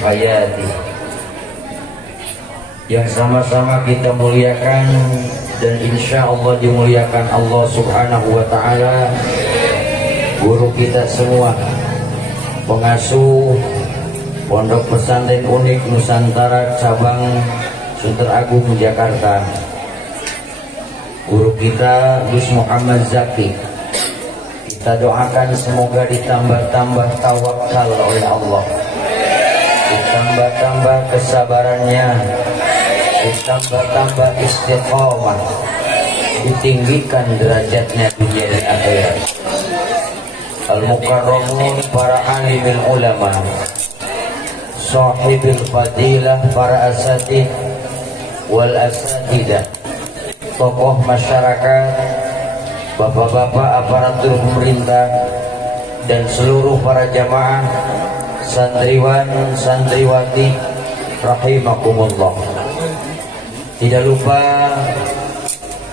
hayati yang sama-sama kita muliakan dan insya Allah dimuliakan Allah Subhanahu wa Ta'ala, guru kita semua, pengasuh Pondok Pesantren Unik Nusantara cabang Sunter Agung Jakarta, guru kita Gus Muhammad Zaki. Kita doakan semoga ditambah-tambah tawakal oleh Allah, ditambah-tambah kesabarannya, ditambah-tambah istiqomah, ditinggikan derajatnya dunia dan akhirat. Al-Mukarramun, para alimil ulama, sahibil fadilah, para asatid wal asatidah, tokoh masyarakat, bapak-bapak aparatur pemerintah, dan seluruh para jamaah, santriwan, santriwati, rahimakumullah. Tidak lupa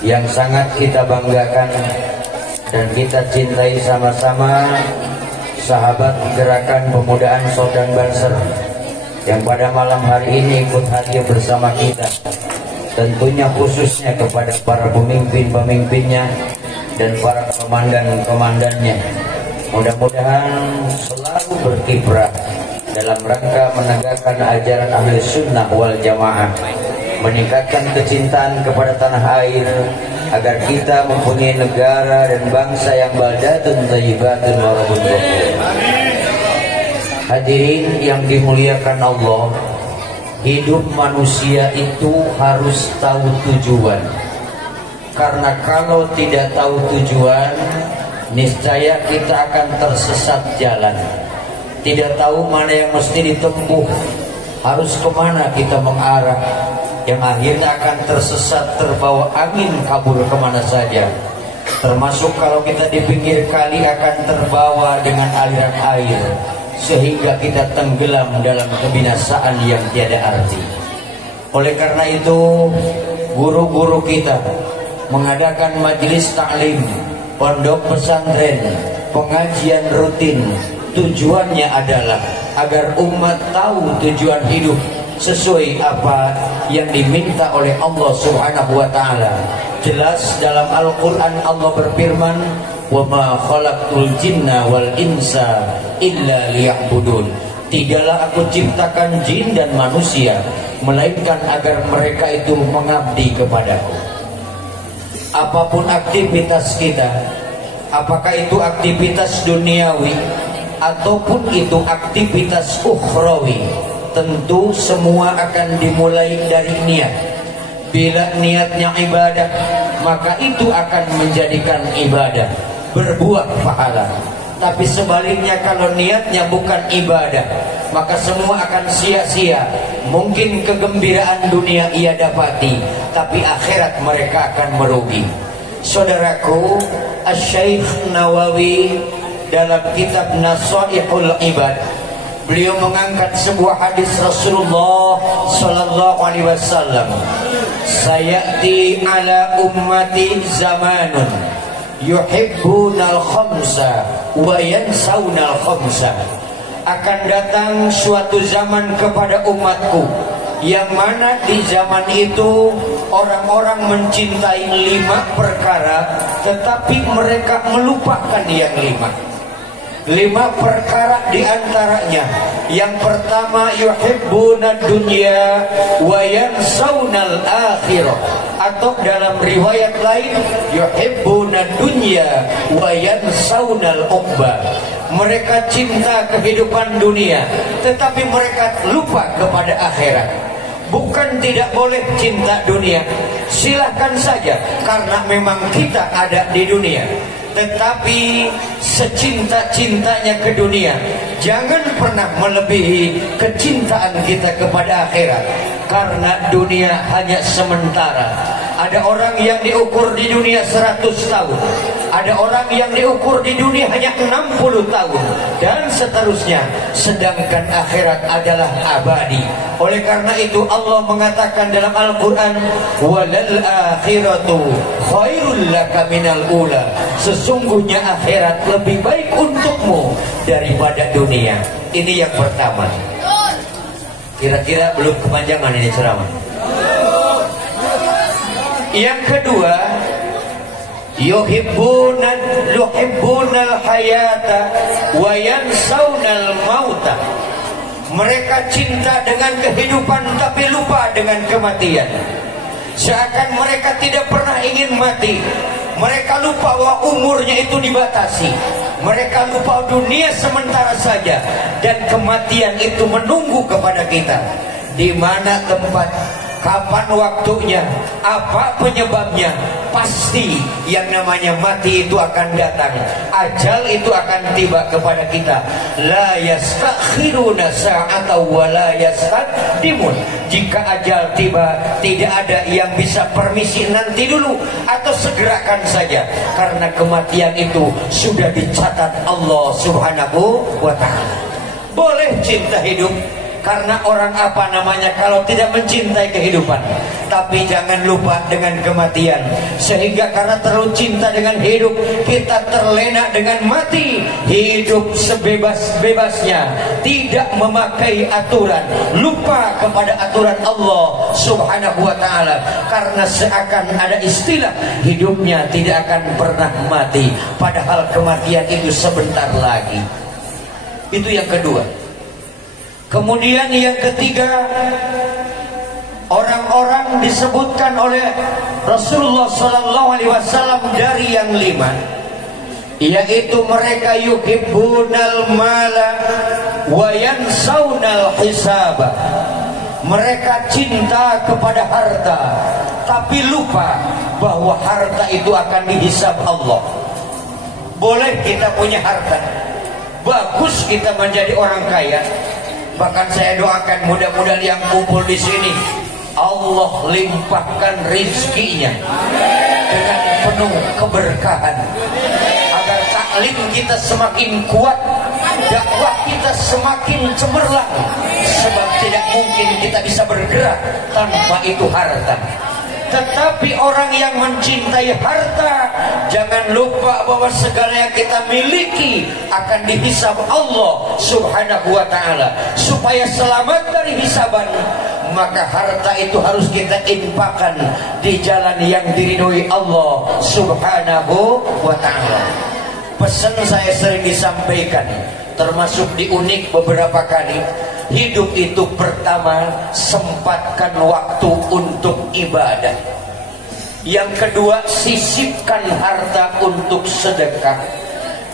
yang sangat kita banggakan dan kita cintai sama-sama, sahabat Gerakan Pemuda Ansor dan Banser yang pada malam hari ini ikut hadir bersama kita. Tentunya khususnya kepada para pemimpin-pemimpinnya dan para komandan-komandannya. Mudah-mudahan selalu berkiprah dalam rangka menegakkan ajaran ahli sunnah wal jamaah, meningkatkan kecintaan kepada tanah air, agar kita mempunyai negara dan bangsa yang baldatun thayyibatun wa rabbun ghafur. Hadirin yang dimuliakan Allah, hidup manusia itu harus tahu tujuan. Karena kalau tidak tahu tujuan, niscaya kita akan tersesat jalan. Tidak tahu mana yang mesti ditempuh, harus kemana kita mengarah, yang akhirnya akan tersesat, terbawa angin kabur kemana saja. Termasuk kalau kita di pinggir kali akan terbawa dengan aliran air, sehingga kita tenggelam dalam kebinasaan yang tiada arti. Oleh karena itu, guru-guru kita mengadakan majelis taklim, pondok pesantren, pengajian rutin. Tujuannya adalah agar umat tahu tujuan hidup sesuai apa yang diminta oleh Allah Subhanahu wa Ta'ala. Jelas dalam Al-Quran Allah berfirman, "Wa ma khalaqtul jinna wal insa illa liya'budun." Tidaklah aku ciptakan jin dan manusia melainkan agar mereka itu mengabdi kepadaku. Apapun aktivitas kita, apakah itu aktivitas duniawi ataupun itu aktivitas ukhrawi, tentu semua akan dimulai dari niat. Bila niatnya ibadah, maka itu akan menjadikan ibadah, berbuah pahala. Tapi sebaliknya kalau niatnya bukan ibadah, maka semua akan sia-sia. Mungkin kegembiraan dunia ia dapati, tapi akhirat mereka akan merugi. Saudaraku, Asy-Syaikh Nawawi dalam kitab Nasaihul Ibad, beliau mengangkat sebuah hadis Rasulullah sallallahu alaihi wasallam, "Sayati ala ummati zamanun yuhibbunal khamsa wa yansaunal khamsa." Akan datang suatu zaman kepada umatku yang mana di zaman itu orang-orang mencintai 5 perkara, tetapi mereka melupakan yang 5. 5 perkara diantaranya. Yang pertama, yuhibbuna dunya wa yansaunal akhirah, atau dalam riwayat lain, yuhibbuna dunya wa yansaunal uqbah. Mereka cinta kehidupan dunia, tetapi mereka lupa kepada akhirat. Bukan tidak boleh cinta dunia, silahkan saja, karena memang kita ada di dunia. Tetapi secinta-cintanya ke dunia, jangan pernah melebihi kecintaan kita kepada akhirat. Karena dunia hanya sementara. Ada orang yang diukur di dunia 100 tahun, ada orang yang diukur di dunia hanya 60 tahun, dan seterusnya. Sedangkan akhirat adalah abadi. Oleh karena itu Allah mengatakan dalam Al-Quran, "Walal akhiratu khairul laka minal ula." Sesungguhnya akhirat lebih baik untukmu daripada dunia. Ini yang pertama. Kira-kira belum kepanjangan ini ceramah. Yang kedua, yuhibbunal hayata wa yansawnal mauta. Mereka cinta dengan kehidupan tapi lupa dengan kematian. Seakan mereka tidak pernah ingin mati. Mereka lupa bahwa umurnya itu dibatasi. Mereka lupa dunia sementara saja, dan kematian itu menunggu kepada kita. Di mana tempat, kapan waktunya, apa penyebabnya, pasti yang namanya mati itu akan datang. Ajal itu akan tiba kepada kita. La yastakhiruna sa'ata wa la yastaqdimun. Jika ajal tiba, tidak ada yang bisa permisi nanti dulu atau segerakan saja, karena kematian itu sudah dicatat Allah Subhanahu wa ta'ala. Boleh cinta hidup, karena orang apa namanya kalau tidak mencintai kehidupan. Tapi jangan lupa dengan kematian. Sehingga karena terlalu cinta dengan hidup, kita terlena dengan mati. Hidup sebebas-bebasnya, tidak memakai aturan, lupa kepada aturan Allah Subhanahu wa ta'ala. Karena seakan ada istilah hidupnya tidak akan pernah mati, padahal kematian itu sebentar lagi. Itu yang kedua. Kemudian yang ketiga, orang-orang disebutkan oleh Rasulullah SAW dari yang 5, yaitu mereka yuhibbunal mala wa yansawnal hisaba. Mereka cinta kepada harta tapi lupa bahwa harta itu akan dihisab Allah. Boleh kita punya harta, bagus kita menjadi orang kaya. Bahkan saya doakan mudah-mudahan yang kumpul di sini Allah limpahkan rizkinya dengan penuh keberkahan, agar taklim kita semakin kuat, dakwah kita semakin cemerlang. Sebab tidak mungkin kita bisa bergerak tanpa itu harta. Tetapi orang yang mencintai harta, jangan lupa bahwa segala yang kita miliki akan dihisab Allah Subhanahu wa ta'ala. Supaya selamat dari hisaban, maka harta itu harus kita infakkan di jalan yang diridhoi Allah Subhanahu wa ta'ala. Pesan saya sering disampaikan, termasuk diunik beberapa kali. Hidup itu pertama, sempatkan waktu untuk ibadah. Yang kedua, sisipkan harta untuk sedekah.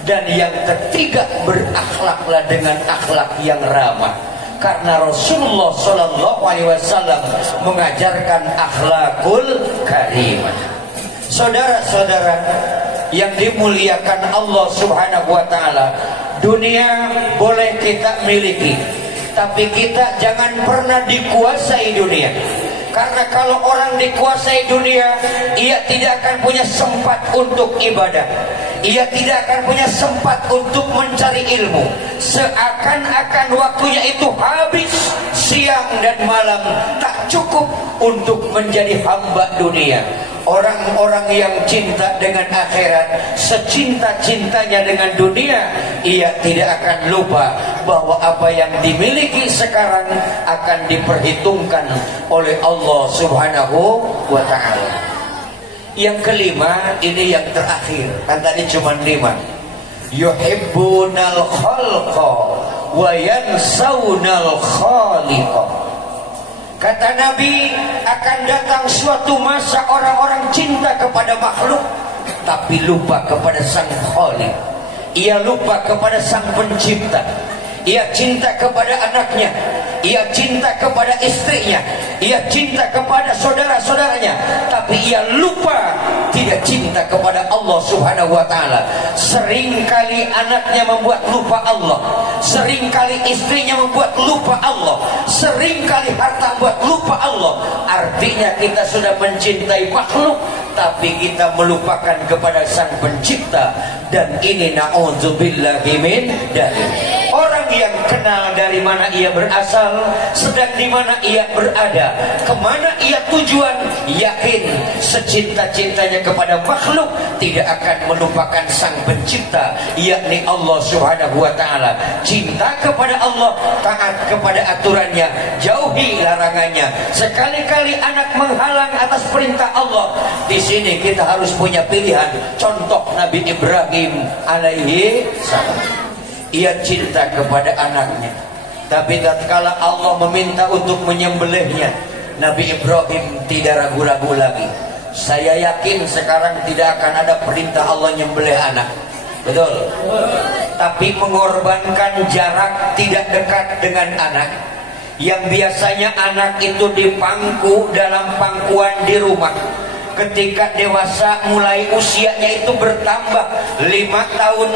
Dan yang ketiga, berakhlaklah dengan akhlak yang ramah. Karena Rasulullah SAW mengajarkan akhlakul karimah. Saudara-saudara yang dimuliakan Allah Subhanahu wa ta'ala, dunia boleh kita miliki, tapi kita jangan pernah dikuasai dunia. Karena kalau orang dikuasai dunia, ia tidak akan punya sempat untuk ibadah. Ia tidak akan punya sempat untuk mencari ilmu. Seakan-akan waktunya itu habis, siang dan malam, tak cukup untuk menjadi hamba dunia. Orang-orang yang cinta dengan akhirat, secinta-cintanya dengan dunia, ia tidak akan lupa bahwa apa yang dimiliki sekarang akan diperhitungkan oleh Allah Subhanahu wa ta'ala. Yang kelima, ini yang terakhir, kan tadi cuma 5. Yuhibbunal khalqa wa yansawnal khaliqa. Kata Nabi, akan datang suatu masa orang-orang cinta kepada makhluk tapi lupa kepada sang Khaliq. Ia lupa kepada sang pencipta. Ia cinta kepada anaknya, ia cinta kepada istrinya, ia cinta kepada saudara-saudaranya, tapi ia lupa tidak cinta kepada Allah Subhanahu wa ta'ala. Seringkali anaknya membuat lupa Allah, seringkali istrinya membuat lupa Allah, seringkali harta membuat lupa Allah. artinya kita sudah mencintai makhluk, tapi kita melupakan kepada Sang Pencipta. Dan ini na'udzubillahi min dzalik. Orang yang kenal dari mana ia berasal, sedang di mana ia berada, kemana ia tujuan, yakin secinta-cintanya kepada makhluk tidak akan melupakan Sang Pencipta, yakni Allah Subhanahu wa Ta'ala. Cinta kepada Allah, taat kepada aturannya, jauhi larangannya. Sekali-kali anak menghalang atas perintah Allah, di sini kita harus punya pilihan. Contoh Nabi Ibrahim alaihi salam, ia cinta kepada anaknya, tapi tatkala Allah meminta untuk menyembelihnya, Nabi Ibrahim tidak ragu-ragu lagi. Saya yakin sekarang tidak akan ada perintah Allah menyembelih anak, betul? Tapi mengorbankan jarak, tidak dekat dengan anak. Yang biasanya anak itu dipangku dalam pangkuan di rumah, ketika dewasa mulai usianya itu bertambah 5 tahun,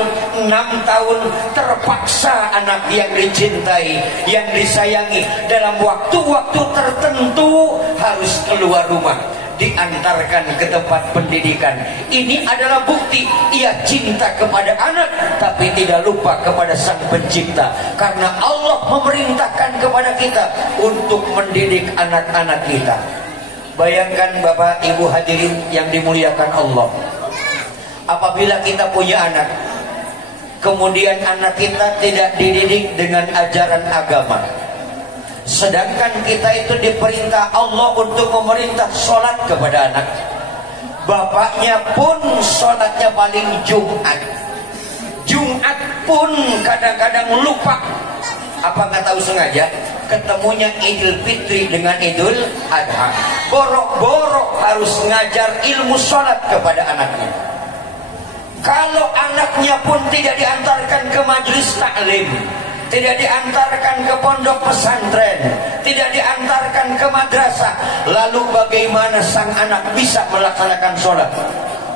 6 tahun, terpaksa anak yang dicintai, yang disayangi dalam waktu-waktu tertentu harus keluar rumah, diantarkan ke tempat pendidikan. Ini adalah bukti ia cinta kepada anak, tapi tidak lupa kepada Sang Pencipta. Karena Allah memerintahkan kepada kita untuk mendidik anak-anak kita. Bayangkan Bapak Ibu hadirin yang dimuliakan Allah, apabila kita punya anak, kemudian anak kita tidak dididik dengan ajaran agama, sedangkan kita itu diperintah Allah untuk memerintah sholat kepada anak. Bapaknya pun sholatnya paling Jumat pun kadang-kadang lupa. Apa nggak tahu sengaja? Ketemunya Idul Fitri dengan Idul Adha, borok-borok harus ngajar ilmu sholat kepada anaknya. Kalau anaknya pun tidak diantarkan ke majelis taklim, tidak diantarkan ke pondok pesantren, tidak diantarkan ke madrasah, lalu bagaimana sang anak bisa melaksanakan sholat?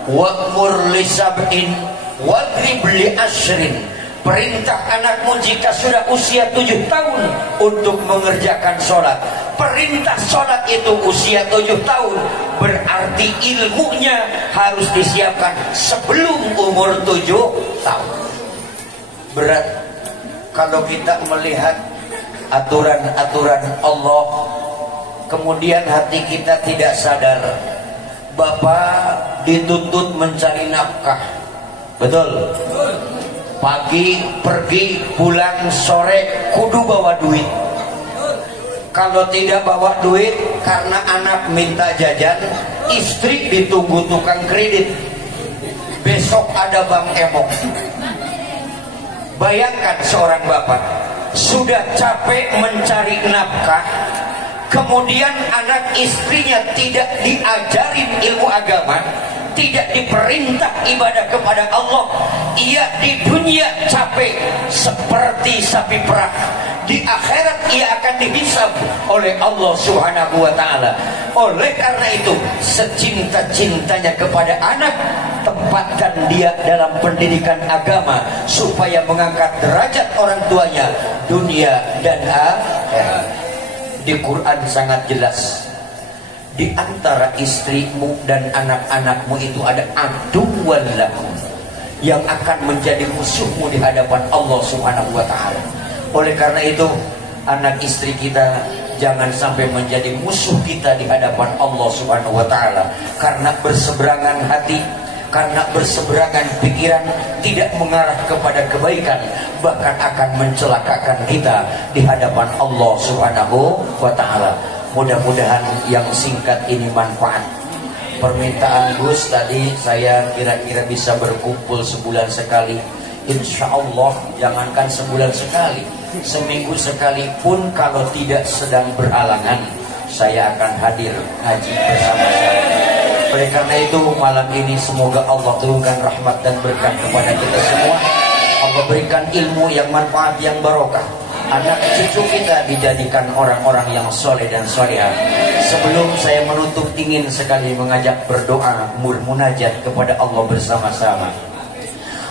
Wa'mur li sab'in wadrib li ashrin. Perintah anakmu jika sudah usia 7 tahun untuk mengerjakan sholat. Perintah sholat itu usia 7 tahun, berarti ilmunya harus disiapkan sebelum umur 7 tahun. Berat kalau kita melihat aturan-aturan Allah, kemudian hati kita tidak sadar. Bapak dituntut mencari nafkah, betul? Pagi pergi, pulang sore kudu bawa duit. Kalau tidak bawa duit karena anak minta jajan, istri ditunggu tukang kredit, besok ada bank emok. Bayangkan seorang bapak sudah capek mencari nafkah, kemudian anak istrinya tidak diajarin ilmu agama, tidak diperintah ibadah kepada Allah. Ia di dunia capek seperti sapi perah, di akhirat ia akan dihisab oleh Allah Subhanahu wa Ta'ala. Oleh karena itu, secinta-cintanya kepada anak, tempatkan dia dalam pendidikan agama supaya mengangkat derajat orang tuanya dunia dan akhirat. Di Quran sangat jelas, di antara istrimu dan anak-anakmu itu ada aduwwan lakum, yang akan menjadi musuhmu di hadapan Allah Subhanahu wa Ta'ala. Oleh karena itu, anak istri kita jangan sampai menjadi musuh kita di hadapan Allah Subhanahu wa Ta'ala, karena berseberangan hati, karena berseberangan pikiran, tidak mengarah kepada kebaikan, bahkan akan mencelakakan kita di hadapan Allah Subhanahu wa Ta'ala. Mudah-mudahan yang singkat ini manfaat. Permintaan Gus tadi, saya kira-kira bisa berkumpul sebulan sekali. Insya Allah, jangankan sebulan sekali, seminggu sekali pun kalau tidak sedang berhalangan, saya akan hadir ngaji bersama-sama. Oleh karena itu, malam ini semoga Allah turunkan rahmat dan berkah kepada kita semua. Allah berikan ilmu yang manfaat, yang barokah. Anak cucu kita dijadikan orang-orang yang soleh dan solehah. Sebelum saya menutup, ingin sekali mengajak berdoa, munajat kepada Allah bersama-sama.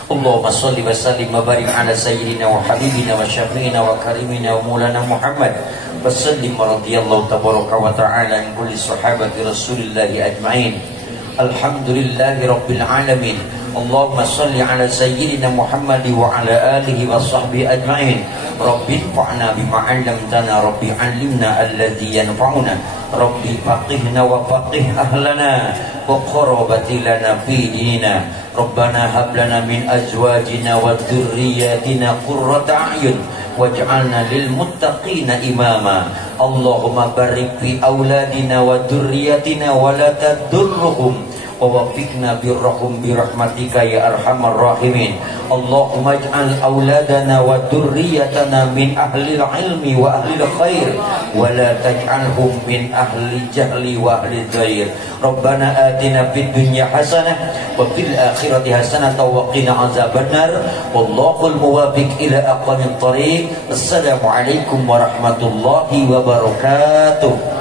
Allahumma salli wa sallim wa barik ala sayyidina wa habibina wa syafi'ina wa karimina wa maulana Muhammad wa sallim radhiyallahu tabaraka wa ta'ala an kulli sahabati Rasulillahi ajma'in. Alhamdulillahi rabbil alamin. Allahumma salli ala sayyidina Muhammad wa ala alihi wa sahbihi ajma'in. Rabbi fa'na bima 'allamtana, Rabbi 'allimna alladhi yanfa'una, Rabbi faqihna wa faqih ahlana wa qarabati lana fi dinina. Rabbana hab lana min azwajina wa dhurriyyatina qurrata a'yun waj'alna lil muttaqina imama. Allahumma barik fi auladina wa dhurriyyatina wa la tadurruhum wa waffiqna birrahum birahmatika ya arhamar rahimin. Allahumma ij'al auladana wa dhurriyyatana min ahli ilmi wa ahli khair wa la taj'alhum min ahli jahli wa ahli dhair. Rabbana atina fid dunya hasanah wa fil akhirati hasanah wa qina azabannar. Wallahul muwaffiq ila aqwamit thariq. Assalamu alaikum warahmatullahi wabarakatuh.